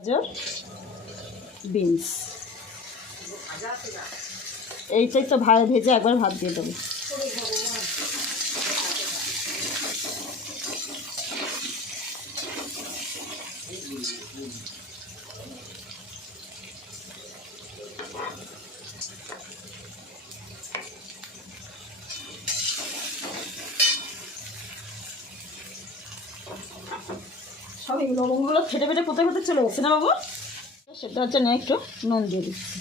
গাজর বিনস এইটাই তো ভেজে একবার ভাত দিয়ে দেবো। সব এই লবণগুলো ফেটে ফেটে কোথায় কোথায় চলে গেছে না বাবু? সেটা হচ্ছে না, একটু নুন দিয়ে দিচ্ছি।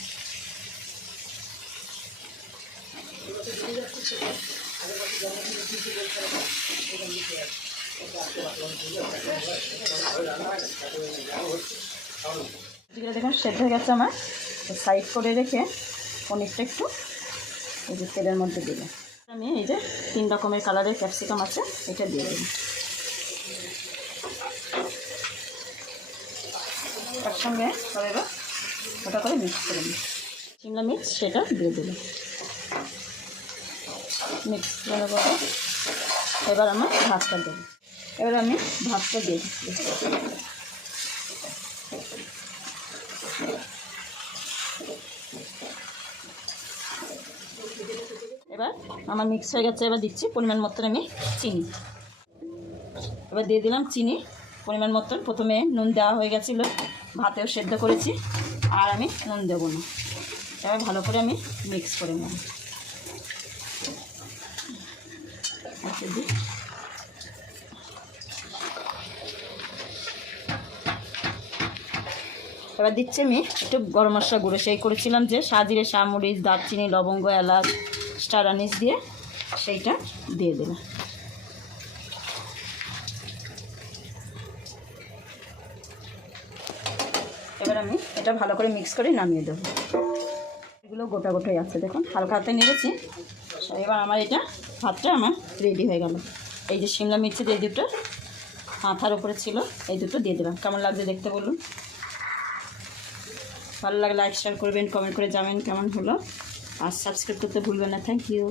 দেখুন সেদ্ধ হয়ে গেছে আমার, সাইড করে রেখে পনিরটা একটু এই যে তেলের মধ্যে দিলে আমি এই যে 3 রকমের কালারের ক্যাপসিকাম আছে এটা দিয়ে দেবো। তার সঙ্গে এবার ওটা করে মিক্স করে নিই। শিমলা মির্চ সেটা দিয়ে দেবো, মিক্স করে দেবো। এবার আমার ভাতটা দেবো। এবার আমি ভাতটা দিয়ে দিচ্ছি। এবার আমার মিক্স হয়ে গেছে, এবার দিচ্ছি পরিমাণ মতন আমি চিনি। এবার দিয়ে দিলাম চিনি পরিমাণ মতন। প্রথমে নুন দেওয়া হয়ে গেছিলো, ভাতেও সেদ্ধ করেছি, আর আমি নুন দেবো না। এবার ভালো করে আমি মিক্স করে নেব। এবার দিচ্ছি আমি একটু গরম মশলা গুঁড়ো, সেই করেছিলাম যে সাজিরে শামরিচ, দারচিনি, লবঙ্গ, এলাচ, স্টার আনিস দিয়ে সেইটা দিয়ে দিলাম। এবার আমি এটা ভালো করে মিক্স করে নামিয়ে দেবো। এগুলো গোটা গোটাই আছে, দেখুন হালকা হাতে নিয়েছি। এবার আমার এটা ভাতটা আমার রেডি হয়ে গেল। এই যে শিমলা মির্চি এই দুটো মাথার উপরে ছিল, এই দুটো দিয়ে দিলাম। কেমন লাগছে দেখতে বলুন? ভালো লাগলে লাইক শেয়ার করবেন, কমেন্ট করে জানাবেন কেমন হলো, আর সাবস্ক্রাইব করতে ভুলবেন না। Thank you.